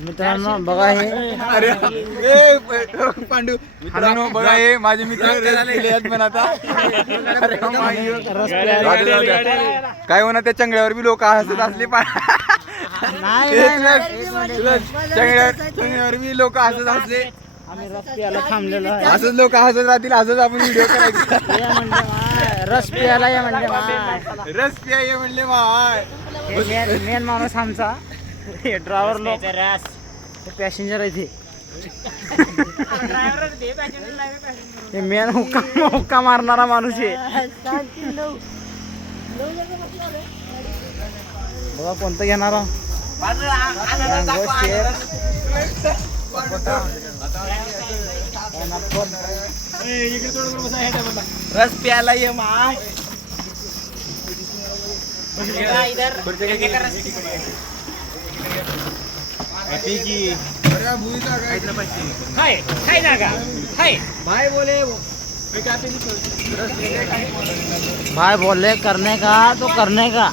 मित्रांनो बघा हे अरे पांडू मित्रांनो बघा हे माझे मित्र पण आता काय होणार त्या चंगड्यावर बी लोक हसत असले चंगड्यावर बी लोक हसत असले आम्ही रस प्यायला थांबलेलो आहे. असंच लोक हसत राहतील असंच आपण व्हिडिओ करायचा ये म्हणजे माय, रस प्यायला ये म्हणजे माय. रस प्या ये म्हणले माय मेन माणूस आमचा ड्रायव्हर लोक पॅसेंजर आहे ते मेन हुक्का मारणारा माणूस आहे. बघा कोणतं घेणार रस प्यायला ये माय भाई बोले करने का तो करने का.